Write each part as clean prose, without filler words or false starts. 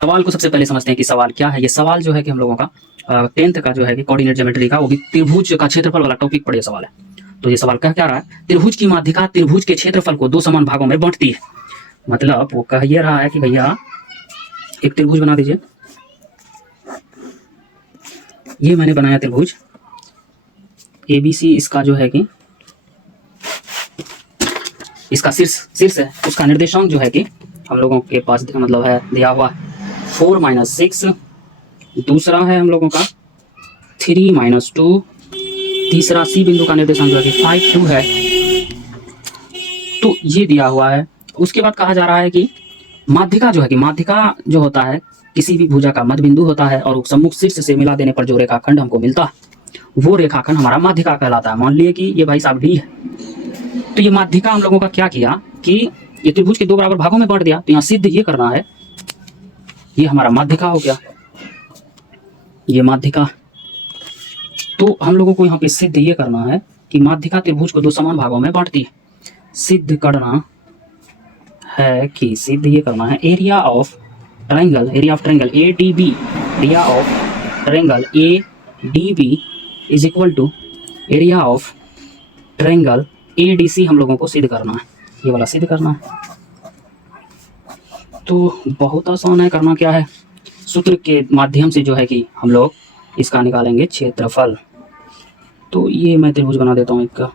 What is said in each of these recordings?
सवाल को सबसे पहले समझते हैं कि सवाल क्या है। ये सवाल जो है कि हम लोगों का 10th का जो है कि कोऑर्डिनेट ज्योमेट्री का, वो भी त्रिभुज का क्षेत्रफल वाला टॉपिक पर ये सवाल है। तो ये सवाल कह क्या रहा है, त्रिभुज की माध्यिका त्रिभुज के क्षेत्रफल को दो समान भागों में बांटती है। मतलब वो कह ये रहा है कि भैया एक त्रिभुज बना दीजिए। ये मैंने बनाया त्रिभुज ABC, इसका जो है कि इसका शीर्ष है, उसका निर्देशांक जो है कि हम लोगों के पास मतलब है दिया हुआ 4 - 6, दूसरा है हम लोगों का 3 - 2, तीसरा C बिंदु का निर्देशांक जो है कि 5 2 है। तो ये दिया हुआ है। उसके बाद कहा जा रहा है कि माध्यिका जो है कि माध्यिका जो होता है किसी भी भुजा का मध्य बिंदु होता है, और सम्मुख शीर्ष से मिला देने पर जो रेखाखंड हमको मिलता है वो रेखाखंड हमारा माध्यिका कहलाता है। मान लिए कि ये भाई साहब D है, तो ये माध्यिका हम लोगों का क्या किया कि ये त्रिभुज के दो बराबर भागों में बांट दिया। तो यहाँ सिद्ध ये करना है, ये हमारा माध्यिका हो गया, ये माध्यिका। तो हम लोगों को यहाँ पे सिद्ध ये करना है कि माध्यिका त्रिभुज को दो समान भागों में बांटती है। सिद्ध करना है कि सिद्ध ये करना है area of triangle ADB, area of triangle ADB is equal to area of triangle ADC हम लोगों को सिद्ध करना है, ये वाला सिद्ध करना है। तो बहुत आसान है, करना क्या है, सूत्र के माध्यम से जो है कि हम लोग इसका निकालेंगे क्षेत्रफल। तो ये मैं त्रिभुज बना देता हूँ एक का,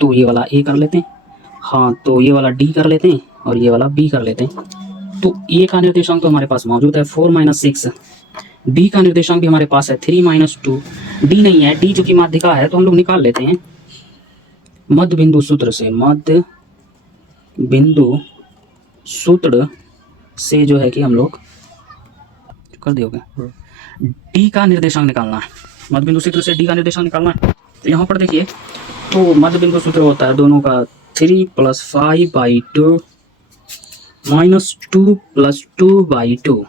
तो ये वाला A कर लेते हैं, हाँ तो ये वाला D कर लेते हैं और ये वाला B कर लेते हैं। तो A का निर्देशांक तो हमारे पास मौजूद है 4 - 6, B का निर्देशांक भी हमारे पास है 3 - 2, D नहीं है, D जो कि माध्यिका है तो हम लोग निकाल लेते हैं मध्य बिंदु सूत्र से। मध्य बिंदु सूत्र से जो है कि हम लोग कर दियोगे D का निर्देशांक निकालना है, मध्य बिंदु सूत्र से D का निर्देशांक निकालना है। तो यहाँ पर देखिए, तो मध्य बिंदु सूत्र होता है दोनों का 3 + 5/2 - 2 + 2/2।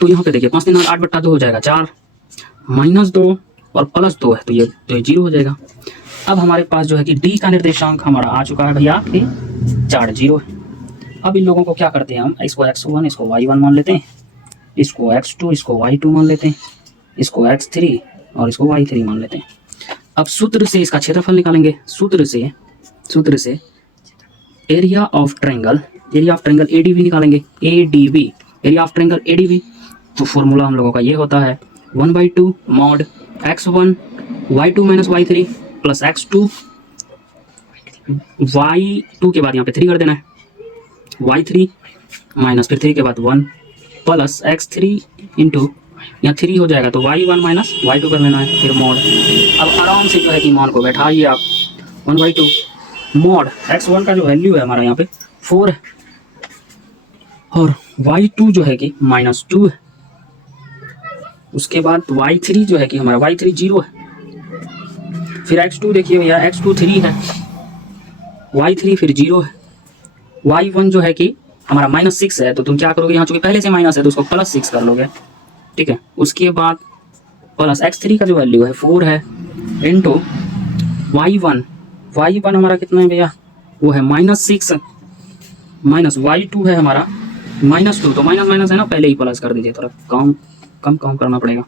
तो यहाँ पे देखिए 5 3 8/2 हो जाएगा 4, -2 और +2 है तो ये 0 हो जाएगा। अब हमारे पास जो है कि D का निर्देशांक हमारा आ चुका है भैया कि 4 0 है। अब इन लोगों को क्या करते हैं हम, इसको x1 इसको y1 मान लेते हैं, इसको x2 इसको y2 मान लेते हैं, इसको x3 और इसको y3 मान लेते हैं। अब सूत्र से इसका क्षेत्रफल निकालेंगे। सूत्र से एरिया ऑफ ट्रायंगल ADB निकालेंगे, ADB area of triangle ADB। तो फॉर्मूला हम लोगों का ये होता है 1/2 mod x1 y2 - y3 plus x2 y2 के बाद यहाँ पे 3 कर देना है, y3 माइनस फिर 3 के बाद 1 प्लस x3 इंटू यहाँ 3 हो जाएगा तो y1 - y2 कर लेना है, फिर मोड। अब आराम से जो है कि मान को बैठाइए आप 1/2 मोड x1 का जो वैल्यू है हमारा यहाँ पे 4 है और y2 जो है कि -2 है। उसके बाद y3 जो है कि हमारा y3 0 है, फिर x2 देखिए भैया x2 3 है, y3 फिर 0 है, y1 जो है कि हमारा -6 है। तो तुम क्या करोगे, यहाँ चूंकि पहले से माइनस है तो उसको +6 कर लोगे, ठीक है। उसके बाद प्लस x3 का जो वैल्यू है 4 है इंटू y1 हमारा कितना है भैया, वो है -6 माइनस y2 है हमारा -2, तो माइनस है ना, पहले ही प्लस कर दीजिए, थोड़ा कम करना पड़ेगा।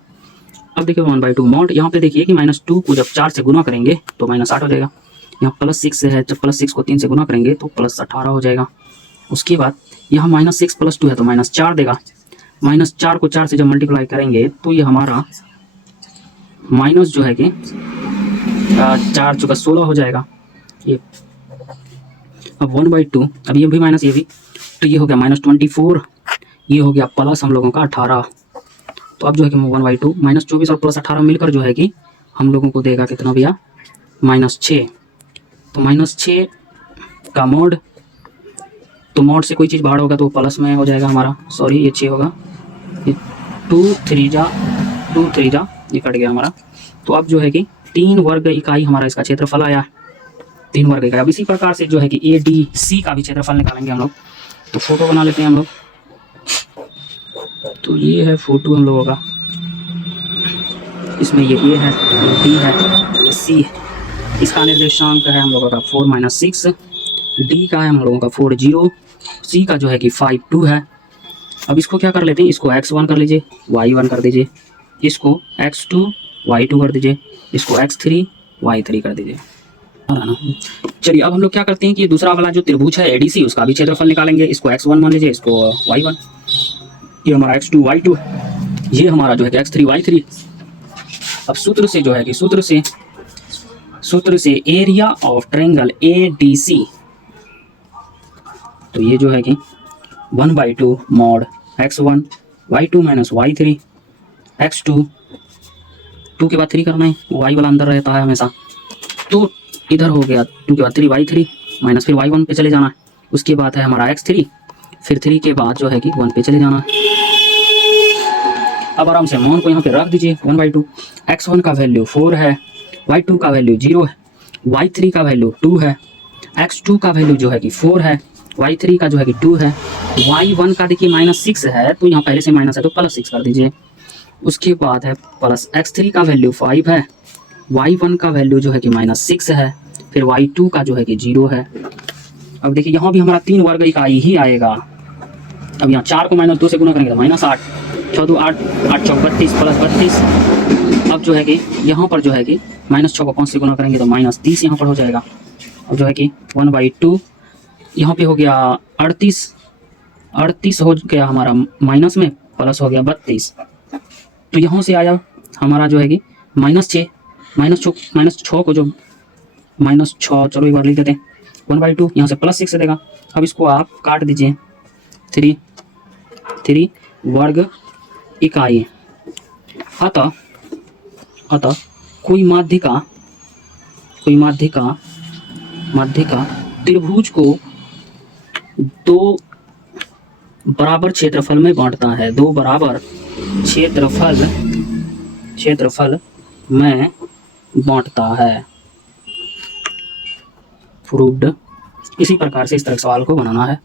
अब देखिए 1/2 मॉड, यहाँ पे देखिए कि -2 को जब 4 से गुना करेंगे तो -8 हो जाएगा। यहाँ +6 है, जब +6 को 3 से गुना करेंगे तो +18 हो जाएगा। उसके बाद यहाँ -6 + 2 है तो -4 देगा। -4 को 4 से जब मल्टीप्लाई करेंगे तो ये हमारा माइनस जो है कि 4 × 16 हो जाएगा ये। अब 1/2, अब ये भी माइनस ये भी, तो ये हो गया -24, ये हो गया प्लस हम लोगों का 18। तो अब जो है कि 1/2 -24 और +18 मिलकर जो है कि हम लोगों को देगा कितना भैया, -6। तो -6 का मोड, तो मोड से कोई चीज़ बाहर होगा तो प्लस में हो जाएगा हमारा, सॉरी ये 6 होगा, ये 2 3 जा ये कट गया हमारा। तो अब जो है कि 3 वर्ग इकाई हमारा इसका क्षेत्रफल आया, 3 वर्ग इकाई। अब इसी प्रकार से जो है कि ADC का भी क्षेत्रफल निकालेंगे हम लोग। तो फोटो बना लेते हैं हम लोग। तो ये है फोटो हम लोगों का, इसमें ये A है, ये B है, ये C है। इसका निर्देशांक है हम लोगों का 4 - 6, डी का है हम लोगों का 4 0, सी का जो है कि 5 2 है। अब इसको क्या कर लेते हैं, इसको x1 कर लीजिए, y1 कर दीजिए, इसको x2 y2 कर दीजिए, इसको x3 y3 कर दीजिए, है ना। चलिए अब हम लोग क्या करते हैं कि दूसरा वाला जो त्रिभुज है एडीसी, उसका भी क्षेत्रफल निकालेंगे। इसको x1 मान लीजिए, इसको y1, ये हमारा x2 y2, ये हमारा जो है कि x3 y3। अब सूत्र से जो है कि सूत्र से एरिया ऑफ ट्रायंगल ADC, तो ये जो है कि 1/2 mod x1 y2 minus y3 x2, 2 के बाद 3 करना है, y वाला अंदर रहता है हमेशा, तो इधर हो गया 2 के बाद 3 y3 माइनस फिर y1 पे चले जाना है, उसके बाद है हमारा x3, फिर 3 के बाद जो है कि 1 पे चले जाना है। अब आराम से मान को यहाँ पे रख दीजिए 1/2, x1 का वैल्यू 4 है, y2 का वैल्यू 0 है, y3 का वैल्यू 2 है, x2 का वैल्यू जो है कि 4 है, y3 का जो है कि 2 है, y1 का देखिए -6 है, तो यहाँ पहले से माइनस है तो +6 कर दीजिए। उसके बाद है प्लस x3 का वैल्यू 5 है, y1 का वैल्यू जो है कि -6 है, फिर y2 का जो है कि 0 है। अब देखिए यहाँ भी हमारा 3 वर्ग इकाई ही आएगा। अब यहाँ 4 को -2 से गुना करेंगे तो -8, 6 2 8, 8 चौक 32 प्लस 32। अब जो है कि यहाँ पर जो है कि -6 को 5 से गुना करेंगे तो -30 यहाँ पर हो जाएगा। अब जो है कि 1/2 यहाँ पे हो गया 38 हो गया हमारा माइनस में, प्लस हो गया 32, तो यहाँ से आया हमारा जो है कि -6 -6 को जो -6, चलो एक बार लिख देते हैं, 1/2 यहाँ से +6 देगा। अब इसको आप काट दीजिए, 3 वर्ग इकाई। अतः कोई माध्यिका त्रिभुज को 2 बराबर क्षेत्रफल में बांटता है, 2 बराबर क्षेत्रफल में बांटता है। प्रूव्ड। इसी प्रकार से इस तरह सवाल को बनाना है।